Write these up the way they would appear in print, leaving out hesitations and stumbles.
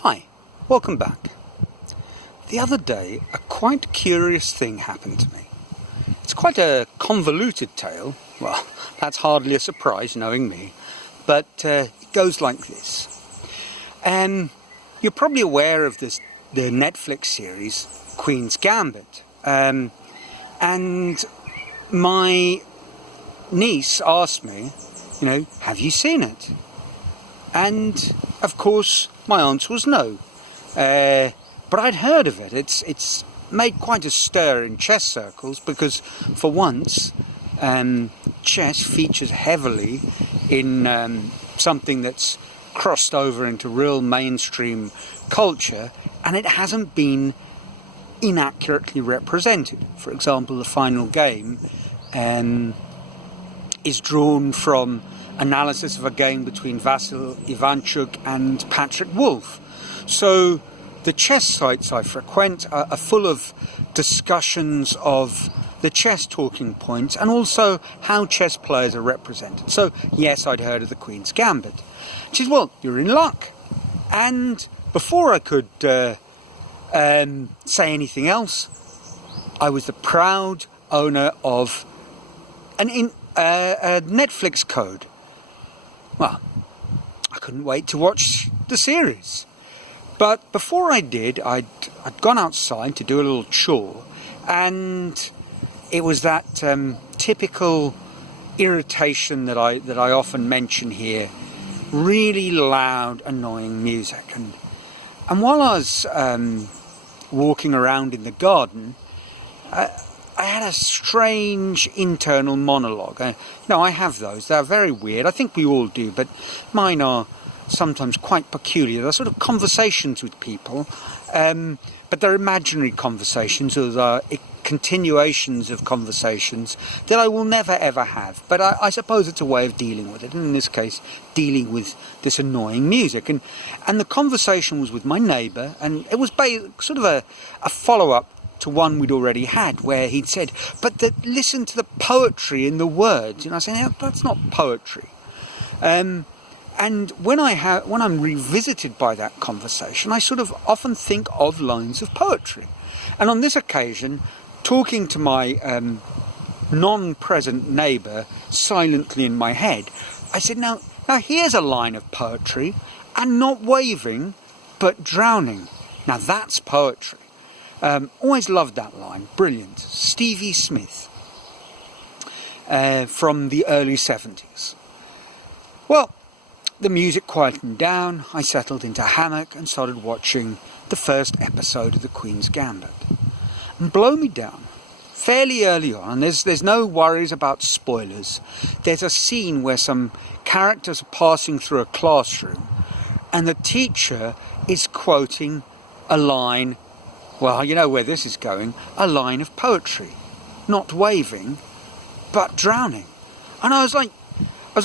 Hi, welcome back. The other day, a quite curious thing happened to me. It's quite a convoluted tale. Well, that's hardly a surprise, knowing me. But it goes like this. You're probably aware of the Netflix series Queens Gambit. And my niece asked me, have you seen it? And, of course, my answer was no. But I'd heard of it. It's made quite a stir in chess circles because, for once, chess features heavily in something that's crossed over into real mainstream culture, and it hasn't been inaccurately represented. For example, the final game is drawn from analysis of a game between Vasil Ivanchuk and Patrick Wolf. So the chess sites I frequent are full of discussions of the chess talking points and also how chess players are represented. So yes, I'd heard of the Queen's Gambit. She said, well, you're in luck. And before I could say anything else, I was the proud owner of a Netflix code. Well, I couldn't wait to watch the series. But before I did, I'd gone outside to do a little chore, and it was that typical irritation that I often mention here, really loud, annoying music. And while I was walking around in the garden, I had a strange internal monologue. I have those. They're very weird. I think we all do, but mine are sometimes quite peculiar. They're sort of conversations with people, but they're imaginary conversations, or they're continuations of conversations that I will never ever have. But I suppose it's a way of dealing with it, and in this case, dealing with this annoying music. And the conversation was with my neighbour, and it was sort of a follow-up to one we'd already had, where he'd said, but listen to the poetry in the words. And I said, that's not poetry. And when I'm revisited by that conversation, I sort of often think of lines of poetry. And on this occasion, talking to my non-present neighbour silently in my head, I said, now here's a line of poetry, and not waving, but drowning. Now that's poetry. Always loved that line. Brilliant. Stevie Smith from the early 70s. Well, the music quietened down. I settled into a hammock and started watching the first episode of the Queen's Gambit. And blow me down, fairly early on, there's no worries about spoilers. There's a scene where some characters are passing through a classroom and the teacher is quoting a line. Well, you know where this is going. A line of poetry. Not waving, but drowning. And I was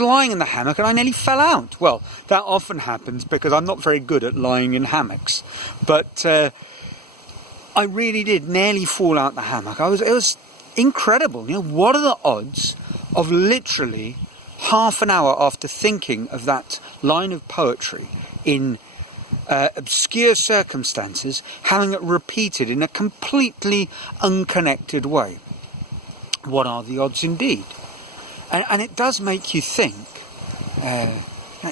lying in the hammock and I nearly fell out. Well, that often happens because I'm not very good at lying in hammocks. But I really did nearly fall out the hammock. It was incredible. What are the odds of literally half an hour after thinking of that line of poetry in obscure circumstances, having it repeated in a completely unconnected way? What are the odds indeed? And it does make you think,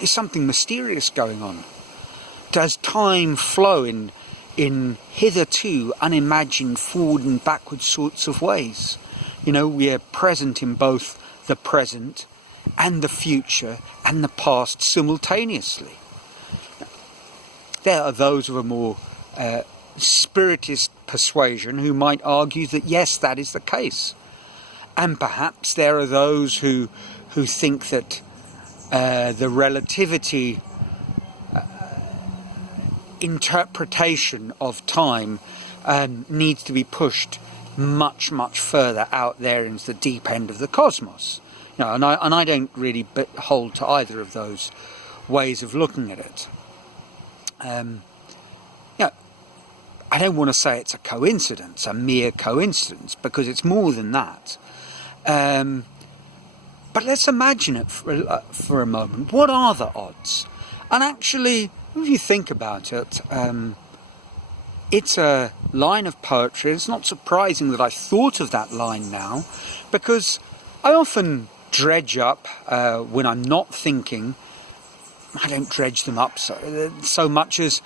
is something mysterious going on? Does time flow in hitherto unimagined forward and backward sorts of ways? We are present in both the present and the future and the past simultaneously. There are those of a more spiritist persuasion who might argue that yes, that is the case. And perhaps there are those who think that the relativity interpretation of time needs to be pushed much, much further out there into the deep end of the cosmos. And I don't really hold to either of those ways of looking at it. I don't want to say it's a coincidence, a mere coincidence, because it's more than that. But let's imagine it for a moment. What are the odds? And actually, if you think about it, it's a line of poetry. It's not surprising that I thought of that line now, because I often dredge up when I'm not thinking. I don't dredge them up so much as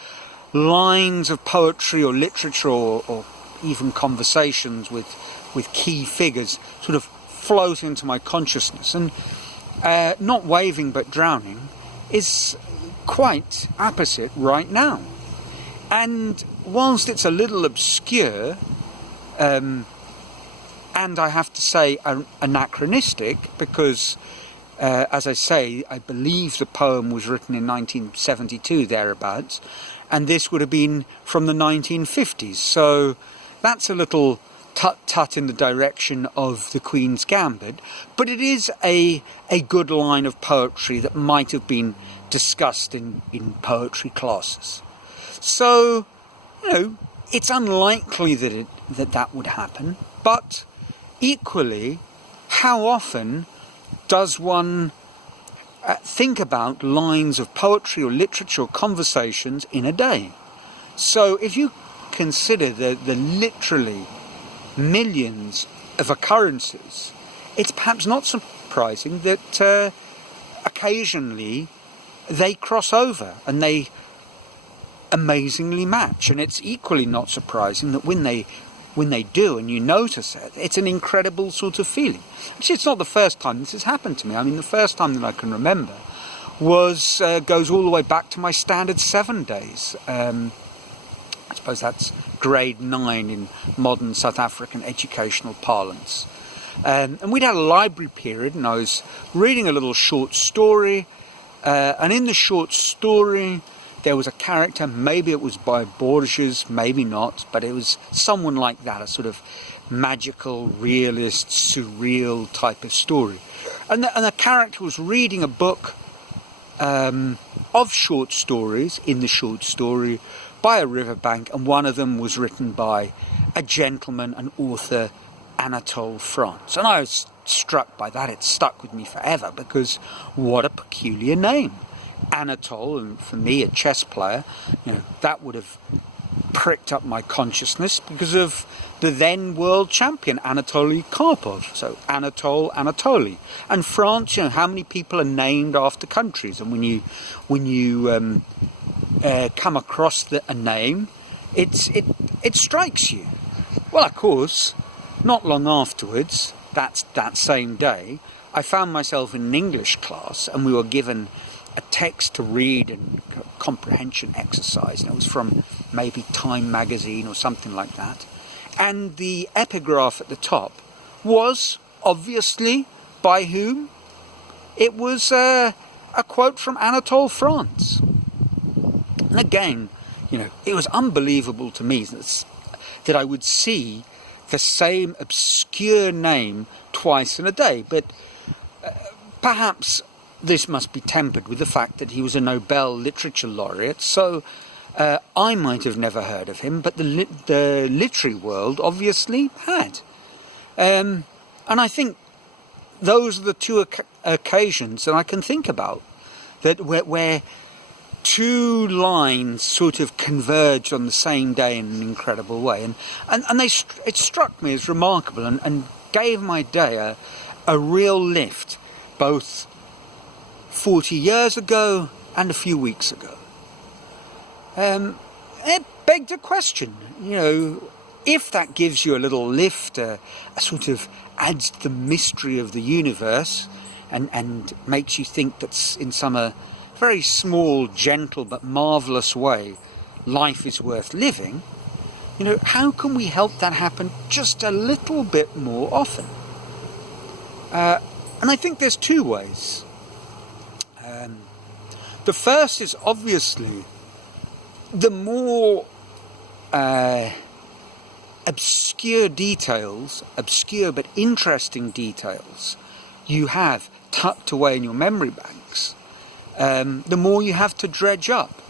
lines of poetry or literature or even conversations with key figures sort of float into my consciousness. And not waving but drowning is quite apposite right now. And whilst it's a little obscure, and I have to say anachronistic, because as I say, I believe the poem was written in 1972 thereabouts, and this would have been from the 1950s. So that's a little tut in the direction of the Queen's Gambit, but it is a good line of poetry that might have been discussed in poetry classes. So, it's unlikely that would happen, but equally, how often does one think about lines of poetry or literature or conversations in a day? So if you consider the literally millions of occurrences, it's perhaps not surprising that occasionally they cross over and they amazingly match. And it's equally not surprising that when they do and you notice it, it's an incredible sort of feeling. Actually, it's not the first time this has happened to me. I mean, the first time that I can remember goes all the way back to my standard 7 days. I suppose that's grade 9 in modern South African educational parlance. And we'd had a library period, and I was reading a little short story, and in the short story there was a character. Maybe it was by Borges, maybe not, but it was someone like that, a sort of magical, realist, surreal type of story. And the character was reading a book of short stories in the short story by a riverbank, and one of them was written by a gentleman, an author, Anatole France. And I was struck by that. It stuck with me forever, because what a peculiar name. Anatole, and for me, a chess player, that would have pricked up my consciousness because of the then world champion Anatoly Karpov. So Anatoly, and France. How many people are named after countries? And when you come across a name, it strikes you. Well, of course, not long afterwards, that same day, I found myself in an English class, and we were given a text to read and comprehension exercise, and it was from maybe Time magazine or something like that. And the epigraph at the top was obviously by whom? It was a quote from Anatole France. And again, it was unbelievable to me that I would see the same obscure name twice in a day. But perhaps this must be tempered with the fact that he was a Nobel Literature Laureate, so I might have never heard of him, but the literary world obviously had. And I think those are the two occasions that I can think about that where two lines sort of converged on the same day in an incredible way, and it struck me as remarkable and gave my day a real lift, both 40 years ago and a few weeks ago. It begged a question, if that gives you a little lift, a sort of adds to the mystery of the universe and makes you think that in some very small, gentle but marvellous way life is worth living, how can we help that happen just a little bit more often? And I think there's two ways. The first is obviously the more obscure but interesting details you have tucked away in your memory banks, the more you have to dredge up.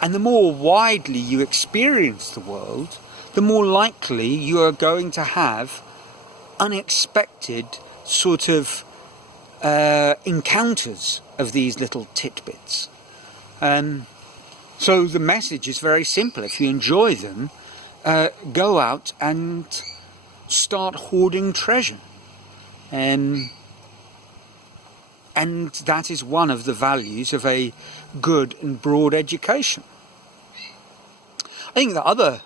And the more widely you experience the world, the more likely you are going to have unexpected sort of encounters of these little tidbits. So the message is very simple. If you enjoy them, go out and start hoarding treasure. And that is one of the values of a good and broad education. I think the other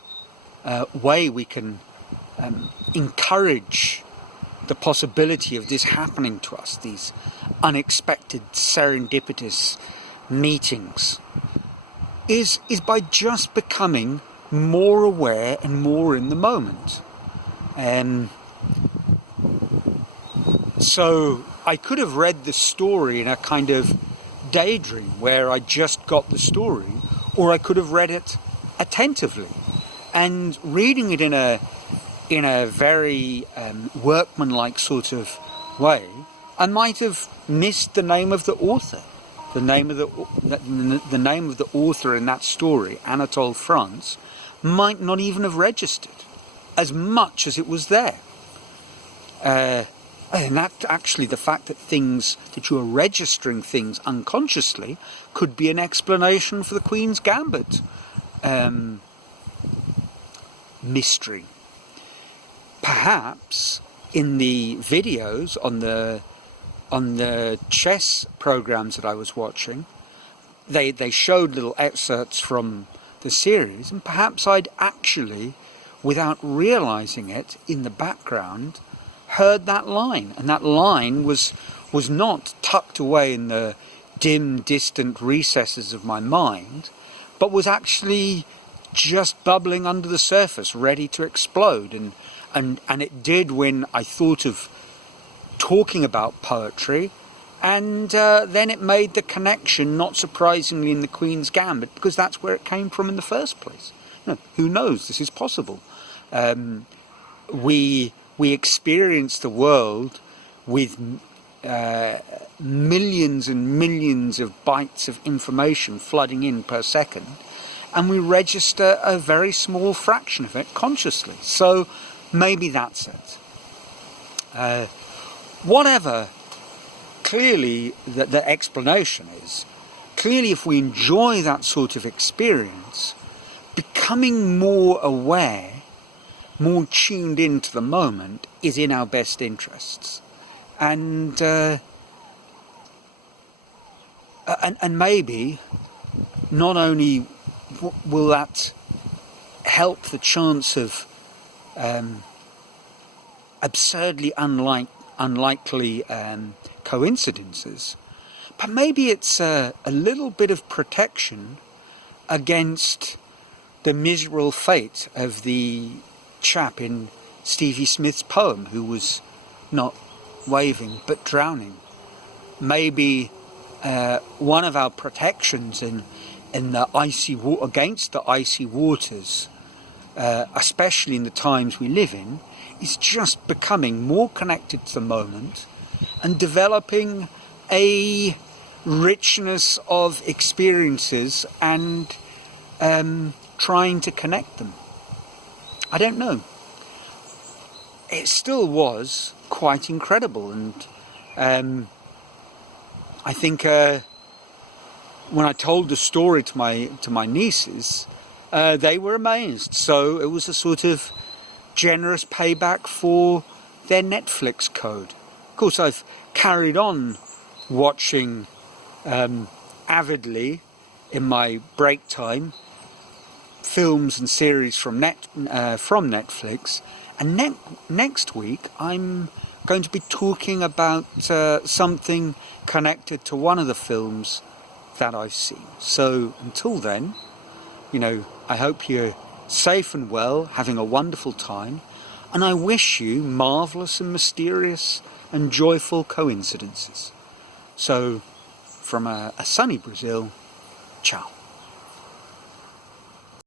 way we can encourage the possibility of this happening to us, these unexpected serendipitous meetings, is by just becoming more aware and more in the moment. So I could have read the story in a kind of daydream where I just got the story, or I could have read it attentively. And reading it in a very workmanlike sort of way, I might have missed the name of the author. The name of the author in that story, Anatole France, might not even have registered, as much as it was there. And that actually, the fact that you are registering things unconsciously could be an explanation for the Queens Gambit mystery. Perhaps in the videos on the chess programs that I was watching, they showed little excerpts from the series, and perhaps I'd actually, without realizing it in the background, heard that line, and that line was not tucked away in the dim, distant recesses of my mind, but was actually just bubbling under the surface, ready to explode. And it did when I thought of talking about poetry, and then it made the connection, not surprisingly, in the Queen's Gambit, because that's where it came from in the first place. Who knows? This is possible. We experience the world with millions and millions of bytes of information flooding in per second, and we register a very small fraction of it consciously. So maybe that's it. Whatever, clearly the explanation is, clearly if we enjoy that sort of experience, becoming more aware, more tuned into the moment, is in our best interests. And maybe not only will that help the chance of absurdly unlikely coincidences, but maybe it's a little bit of protection against the miserable fate of the chap in Stevie Smith's poem who was not waving but drowning. Maybe one of our protections in the against the icy waters, especially in the times we live in, is just becoming more connected to the moment and developing a richness of experiences and trying to connect them. I don't know. It still was quite incredible, and I think when I told the story to my nieces, they were amazed. So it was a sort of generous payback for their Netflix code. Of course, I've carried on watching avidly in my break time films and series from Netflix, and next week I'm going to be talking about something connected to one of the films that I've seen. So until then, I hope you're safe and well, having a wonderful time, and I wish you marvellous and mysterious and joyful coincidences. So from a sunny Brazil, ciao.